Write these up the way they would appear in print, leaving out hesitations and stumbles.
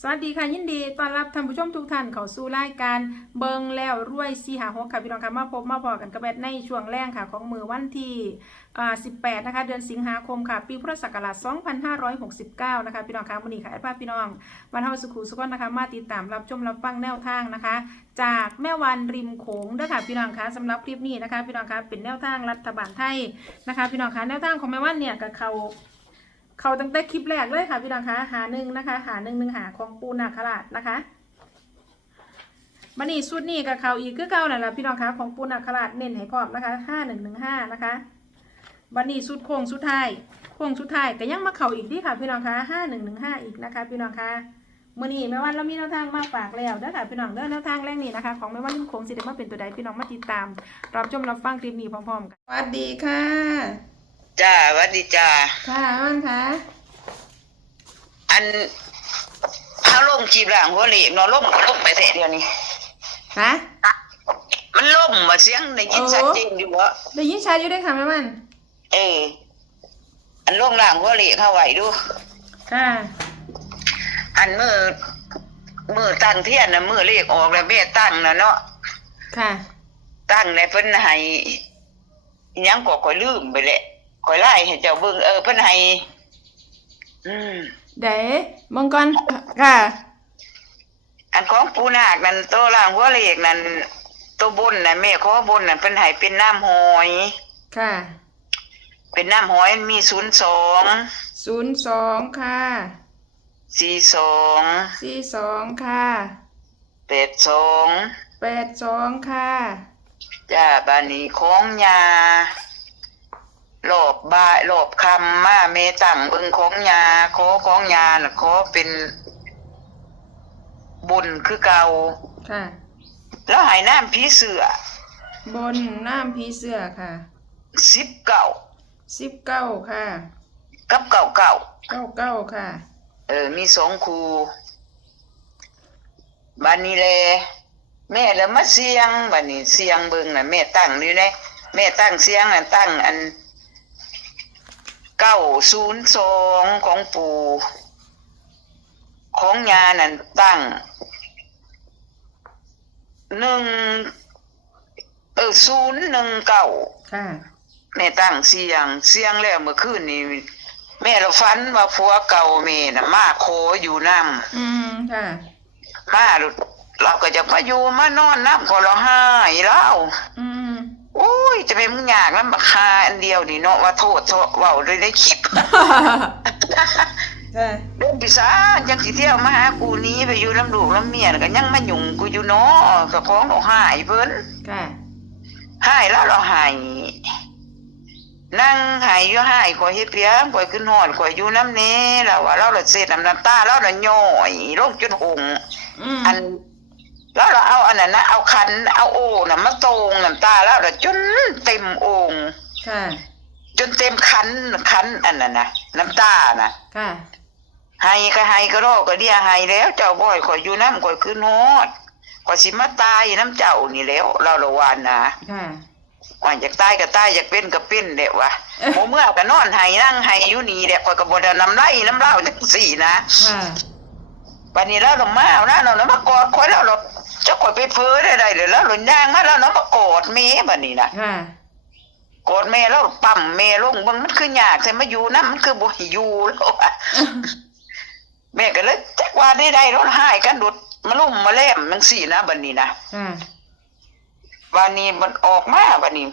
สวัสดีค่ะยินดีต้อนรับท่านผู้ชมทุกท่านเข้าสู่รายการเบิงแล้วรวย456ค่ะพี่น้องค่ะมาพบมาพอกันกับแบทในช่วงแรกค่ะของมือวันที่18นะคะเดือนสิงหาคมค่ะปีพุทธศักราช2569นะคะพี่น้องค่ะมื้อนี้ค่ะแอดภาพพี่น้องวันเฮาสุขุสุขนะคะมาติดตามรับชมรับฟังแนวทางนะคะ จากแม่วันริมโขงด้วยค่ะพี่น้องค่ะสำหรับคลิปนี้นะคะพี่น้องค่ะเป็นแนวทางรัฐบาลไทยนะคะพี่น้องค่ะแนวทางของแม่วันเนี่ยกับเขาตั้งแต่คลิปแรกเลยค่ะพี่น้องคะหาหนึ่งนะคะหาหนึ่งหาของปูนาคราชนะคะมันนี่สุดนี่กับเขาอีกคือเก่านั่นแหละพี่น้องคะของปูนาคราชเน้นให้พร้อมนะคะ5115นะคะบันนี้สุดโค้งสุดท้ายก็ยังมาเขาอีกที่ค่ะพี่น้องคะ5115อีกนะคะพี่น้องคะมื่อนี้แม่วันเรามีแนวทางมาฝากแล้วเด้อค่ะพี่น้องเด้อแนวทางแรกนี้นะคะของแม่วันริมโขงสิเดมาเป็นตัวใดพี่น้องมาติดตามรับชมรับฟังคลิปนี้พร้อมๆกันสวัสดีค่ะจ้าหวัดดีจ้าค่ะมันค่ะอันเขาลงจีบหลังหัวเหล็กเนาะล่มไปเสร็จเดียวนี้ฮะมันล่มมาเสียงได้ยินชัดเจนอยู่วะได้ยินชัดอยู่ได้ค่ะแม่มันอันลงหลังหัวเหล็กเข้าไหวดูค่ะอันมือตั้งเทียนนะมือเลขออกแล้วแม่ตั้งนะเนาะค่ะตั้งในเพิ่นให้ยังก็ค่อยลืมไปแหละค่อยไล่ให้เจ้าเบิ่งเพิ่นให้เด้มังกรค่ะอันของปูนาคนั่นตัวล่างหัวเลขนั่นตัวบนน่ะแม่ขอบนน่ะเพิ่นให้เป็นน้ำหอยค่ะเป็นน้ำหอยมี02ค่ะ42ค่ะ82ค่ะจ้าบานี้ของยาหลบบ่ายหลบคำมาเมตั้งเบิ่งของยาขอของยาน่ะขอเป็นบุญคือเก่าค่ะแล้วหายน้ำผีเสือบนน้ำผีเสือค่ะ19ค่ะกับ99ค่ะมี2คูบานี้แลแม่แล้วมาเสียงบานี้เสียงเบิ่งน่ะแม่ตั้งอยู่ได้แม่ตั้งเสียงน่ะตั้งอัน902ของปู่ของยานั่นตั้ง019ค่ะแม่ตั้งเสียงแล้วเมื่อคืนนี้แม่เราฝันว่าผัวเก่าแม่น่ะมาขออยู่นำค่ะมาเราก็จะมาอยู่มานอนน้ำก็เราหายแล้วโอ้ยจะเป็นมึงอยากแล้วมาคาอันเดียวนี่เนาะว่าโทษเว้าเลยได้คลิปเดินพิซาจังสิเที่ยวมาหากูนี้ไปอยู่ลำลูกลำเมียก็ยังมาหยุ่งกูอยู่เนาะก็ของเราหายเพิ่นหายแล้วเราหายนั่งหายอยู่หายข่อยเฮ็ดเพียงข่อยขึ้นหอดข่อยอยู่น้ำเน้แล้วว่าเราเสร็จน้ำตาเราย่อยลงจนหงอันแล้วเราเอาอันนั้นนะเอาคันเอาโอ่งน่ะมาตรงน้ำตาแล้วจนเต็มโอ่งจนเต็มคันอันนั้นนะน้ำตาน่ะให้ก็รอก็เดียให้แล้วเจ้าบ่อยข่อยอยู่น้ำข่อยขึ้นฮอดข่อยสิมาตายน้ำเจ้านี่แล้วเราละวานนะก่อนอยากตายก็ตายอยากเป็นก็เป็นแหละวะโมเมื่อก็นอนให้นั่งให้อยู่นี่แหละข่อยก็บ่ได้น้ำเล่าจังซี่นะวันนี้แล้วเรามาแล้วเรามากอดข่อยแล้วเราจะข่อยไปเพ้อได้เดี๋ยวแล้วเราย่างมาแล้วเรามากอดแม่บัดนี้นะกอดแม่แล้วปั๊มแม่ลงเบิ่งมันคือยากแต่มาอยู่นำมันคือบ่ให้อยู่แล้วแม่ก็เลยจักว่าได้รถหายกันดุดมาลุ่มมาแล่มจังซี่นะบัดนี้นะวันนี้มันออกมาบัดนี้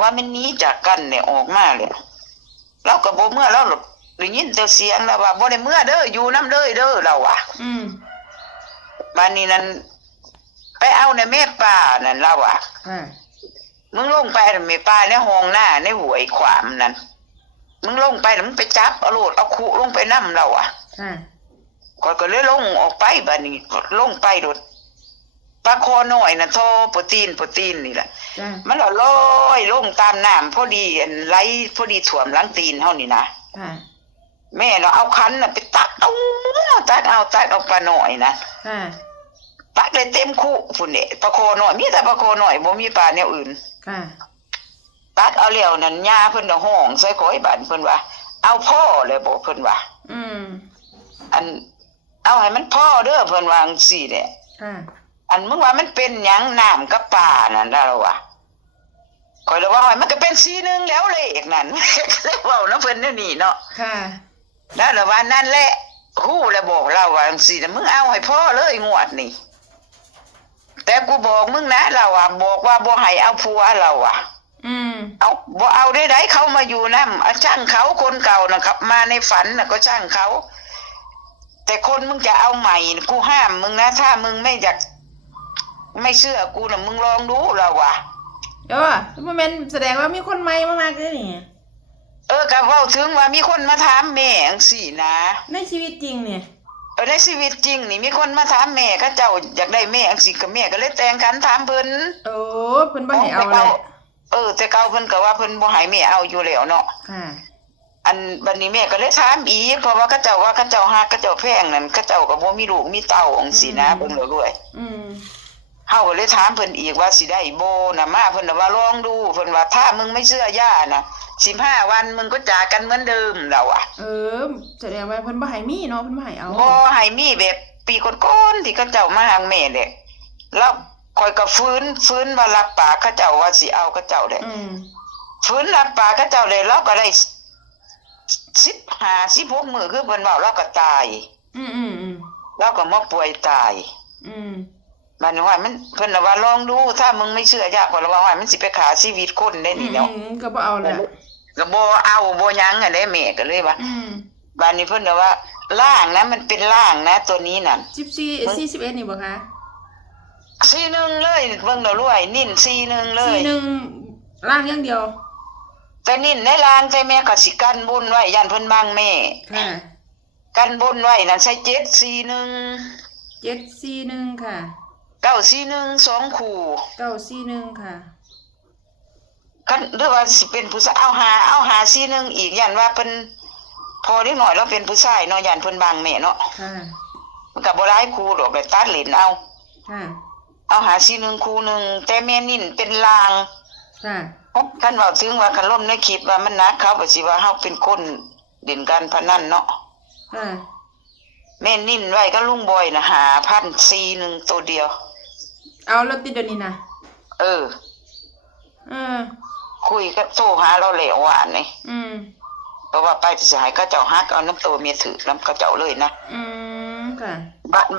ว่ามันหนีจากกันเนี่ยออกมาเลยเราก็บ่เมื่อเราได้ยินแต่เสียงแล้วว่าบ่ได้เมื่อเด้ออยู่นำเด้อเราอ่ะบัดนี้นั้นไปเอาในแม่ป่านั่นเราอ่ะมึงลงไปแม่ป่าในห้องหน้าในห้วยขวามนั่นมึงลงไปแล้วมึงไปจับเอาโลดเอาคุลงไปนำเราอ่ะก็เลยลงออกไปบัดนี้ลงไปโดดปลาคอน้อยน่ะทอโปรตีนนี่แหละมันลอยลงตามน้ำพอดีไหลพอดีถ่วมหลังตีนเฮานี่นะแม่เราเอาคันน่ะไปตักเอาปลาน้อยนะตักเลยเต็มคุพุ่นเด้ปลาคอน้อยมีแต่ปลาคอน้อยบ่มีปลาแนวอื่นตักเอาแล้วนั่นย่าเพิ่นห้องใส่ข้อยบ้านเพิ่นว่าเอาพ่อเลยบ่เพิ่นว่าอัน เอาให้มันพ่อเด้อเพิ่นวาจั่งซี้แหละอันมึงว่ามันเป็นหยังน้ำกับป่านั่นล่ะวะข่อยเลยว่ามันก็เป็น41แล้วเลขนั่น เลยเว้านำเพิ่นแนวนี้เนาะค่ะแล้วละว่านั่นแหละฮู้แล้วบอกเราว่าจังซี่น่ะมึงเอาให้พ่อเลยงวดนี้แต่กูบอกมึงนะเราอ่ะบอกว่าบ่ให้เอาผัวเราอ่ะเอาบ่เอาได้เขามาอยู่นำช่างเขาคนเก่านะครับมาในฝันน่ะก็ช่างเขาแต่คนมึงจะเอาใหม่กูห้ามมึงนะถ้ามึงไม่อยากไม่เชื่อกูน่ะมึงลองดูเราอ่ะบ่แม่นแสดงว่ามีคนใหม่มามากเลยนี่ก็เว้าถึงว่ามีคนมาถามแม่จังซี่นะในชีวิตจริงเนี่ยในชีวิตจริงนี่มีคนมาถามแม่ก็เจ้าอยากได้แม่จังซี่ก็แม่ก็เลยแต่งกันถามเพิ่นเพิ่นบ่ให้เอาแหละแต่เก่าเพิ่นก็ว่าเพิ่นบ่ให้แม่เอาอยู่แล้วเนาะค่ะอันบัดนี้แม่ก็เลยถามอีกเพราะว่าเขาเจ้าฮักเขาเจ้าแพงนั่นเขาเจ้าก็บ่มีลูกมีเต้าจังซี่นะเพิ่นก็รวยเฮาก็เลยถามเพิ่นอีกว่าสิได้บ่น่ะมาเพิ่นว่าลองดูเพิ่นว่าถ้ามึงไม่เชื่อย่าน่ะ15วันมึงก็จากกันเหมือนเดิมแล้วอ่ะแสดงว่าเพิ่นบ่ให้มีเนาะเพิ่นบ่ให้เอาบ่ให้มีแบบปีก่อนๆที่เขาเจ้ามาหาแม่แหละแล้วข่อยก็ฟื้นว่ารับปากเขาเจ้าว่าสิเอาเขาเจ้าได้ฟื้นรับปากเขาเจ้าได้แล้วก็ได้15 16มื้อคือเพิ่นเว้าแล้วก็ตายแล้วก็มาป่วยตายมันว่ามันเพิ่นว่าลองดูถ้ามึงไม่เชื่อย่าก็ระวังว่ามันสิไปฆ่าชีวิตคนได้นี่เนาะก็บ่เอาแหละก็บ่เอาบ่หยังอะได้แม่ก็เลยว่าบัดนี้เพิ่นว่าล่างนะมันเป็นล่างนะตัวนี้นั่น14 41นี่บ่คะ41เลยเบิ่งดอกรวยนิ่น41เลย41ล่างอย่างเดียวแต่นิ่นในล่างแต่แม่ก็สิกันบนไว้ย่านเพิ่นบางแม่ค่ะกันบนไว้นั่นใส่741ค่ะ941 2คู่941ค่ะกันหรือว่าสิเป็นผู้ชายเอาหา41อีกย่านว่าเพิ่นพอได้หน่อยแล้วเป็นผู้ชายเนาะย่านเพิ่นบางแม่เนาะค่ะมันก็บ่หลายคู่ดอกไปตัดเหรียญเอาค่ะเอาหา41คู่นึงแต่แม่นิ่นเป็นลางค่ะคันเว้าถึงว่าคันล่มในคลิปว่ามันนักเขาก็สิว่าเฮาเป็นคนเด่นการพนันเนาะค่ะแม่นิ่นไว้ก็ลุงบอยน่ะ5,041ตัวเดียวเอาแล้วติดเดี๋ยวนี้นะคุยกับโทรหาเราแล้วว่านี่เพราะว่าไปสิให้เขาเจ้าฮักเอาน้ำตัวเมียถือน้ำเขาเจ้าเลยนะค่ะ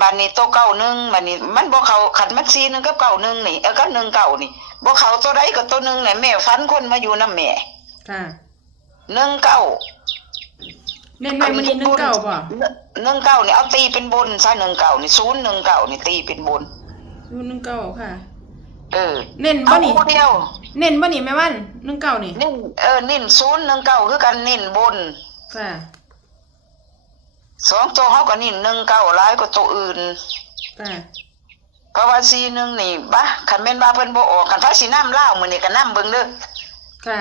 บัดนี้โต91บัดนี้มันบ่เข้าขันมัน41กับ91นี่ก็19นี่บ่เข้าตัวใดก็ตัวนึงนี่แม่ฟันคนมาอยู่นำแม่ค่ะ19แม่นมันนี่19บ่19นี่เอาตีเป็นบนซะ19นี่019นี่ตีเป็นบน019ค่ะเน้นบ่นี่เน้นบ่นี่แม่วัน19นี่เน้นเน้น019คือกันเน้นบนค่ะ2ตัวเฮาก็เน้น19หลายกว่าตัวอื่นค่ะเพราะว่า41นี่บ่คันแม่นว่าเพิ่นบ่ออกคันพาสินำลาวมื้อนี้ก็นำเบิ่งเด้อค่ะ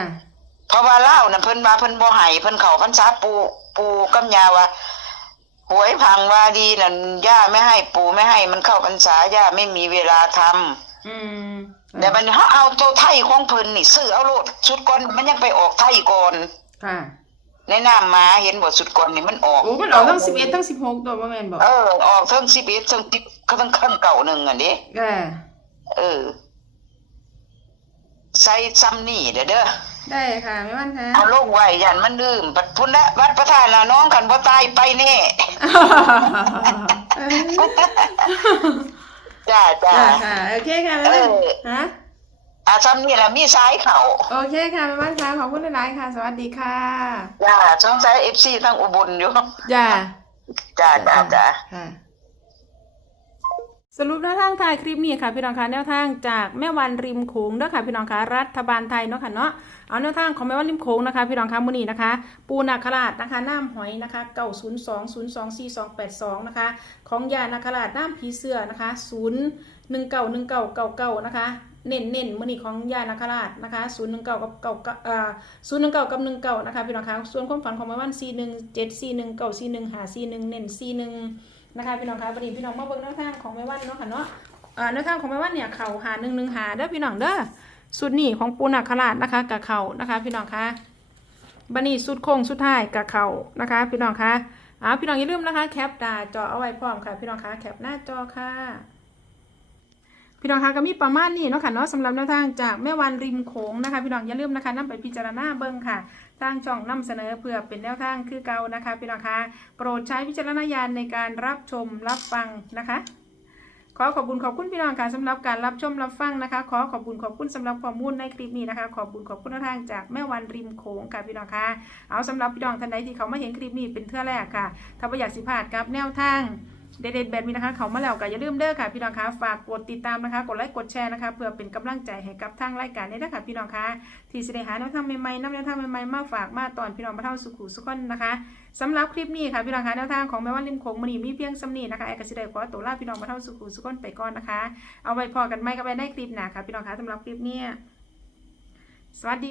เพราะว่าลาวน่ะเพิ่นว่าเพิ่นบ่ให้เพิ่นเข้าพรรษาปู่กับย่าว่าหวยพังว่าดีนั่นย่าไม่ให้ปู่ไม่ให้มันเข้าพรรษาย่าไม่มีเวลาทำแต่บัดนี้เฮาเอาตัวไทยของเพิ่นนี่ซื้อเอาโลดชุดก่อนมันยังไปออกไทยก่อนค่ะในน้ำมาเห็นบ่ชุดก่อนนี่มันออกมันออกทั้ง11ทั้ง16ตัวบ่แม่นบ่ออกทั้ง11ทั้ง10ก็ทั้งเก่านึงอันนี้ใส่ซ้ำนี่เด้อได้ค่ะแม่วันค่ะเอาลงไว้ยันมันลืมปัดพุ่นละวัดประธานน้องกันบ่ตายไปแน่จ้าค่ะโอเคค่ะฮะซ้ำนี่ล่ะมีสายเข้าโอเคค่ะแม่วันค่ะขอบคุณหลายๆค่ะสวัสดีค่ะจ้าสงสัย FC ทั้งอุบลอยู่จ้าค่ะสรุปแนวทางท้ายคลิปนี้ค่ะพี่น้องคะแนวทางจากแม่วันริมโขงเด้อค่ะพี่น้องคะรัฐบาลไทยเนาะค่ะเนาะเอาแนวทางของแม่วันริมโขงนะคะพี่น้องคะมื้อนี้นะคะปูนาคราชนะคะน้ำหอยนะคะ902024282นะคะของยานาคราชน้ำผีเสื้อนะคะ0191999นะคะเน้นมื้อนี้ของยานาคราชนะคะ019กับ019กับ19นะคะพี่น้องคะส่วนความฝันของแม่วัน417419415441เน้น41นะคะพี่น้องคะวันนี้พี่น้องมาเบิ่งแนวทางของแม่วันเนาะค่ะเนาะแนวทางของแม่วันเนี่ยเข่าหา115เด้อพี่น้องเด้อสุดนี้ของปูนาคราชนะคะกับเข่านะคะพี่น้องคะบัดนี้สุดโค้งสุดท้ายกับเข่านะคะพี่น้องคะ พี่น้องอย่าลืมนะคะแคปหน้าจอเอาไว้พร้อมค่ะพี่น้องคะแคปหน้าจอค่ะพี่น้องคะก็มีประมาณนี้เนาะค่ะเนาะสำหรับแนวทางจากแม่วันริมโขงนะคะพี่น้องอย่าลืมนะคะนำไปพิจารณาเบิ่งค่ะทางช่องนำเสนอเพื่อเป็นแนวทางคือเก่านะคะพี่น้องคะโปรดใช้วิจารณญาณในการรับชมรับฟังนะคะขอขอบคุณพี่น้องค่ะสำหรับการรับชมรับฟังนะคะขอขอบคุณสำหรับข้อมูลในคลิปนี้นะคะขอบคุณทางจากแม่วันริมโขงค่ะพี่น้องค่ะเอาสำหรับพี่น้องท่านใดที่เขามาเห็นคลิปนี้เป็นเทื่อแรกค่ะถ้าไม่อยากสิพลาดกับแนวทางเด็ดๆแบบนี้นะคะเขามาแล้วก็อย่าลืมเด้อค่ะพี่น้องคะฝากกดติดตามนะคะกดไลค์กดแชร์นะคะเพื่อเป็นกำลังใจให้กับทางรายการนี้นะคะพี่น้องคะที่จะได้หาแนวทางใหม่ๆนำแนวทางใหม่ๆมาฝากมาตอนพี่น้องมาเท่าสุขุสุขคนนะคะสำหรับคลิปนี้ค่ะพี่น้องคะแนวทางของแม่วันริมโขงมื้อนี้มีเพียงสำนีนะคะกสิได้ขอตัวลาพี่น้องมาเท่าสุขุสุขคนไปก่อนนะคะเอาไว้พอกันไหมก็ไปได้คลิปหน้าค่ะพี่น้องคะสำหรับคลิปนี้สวัสดี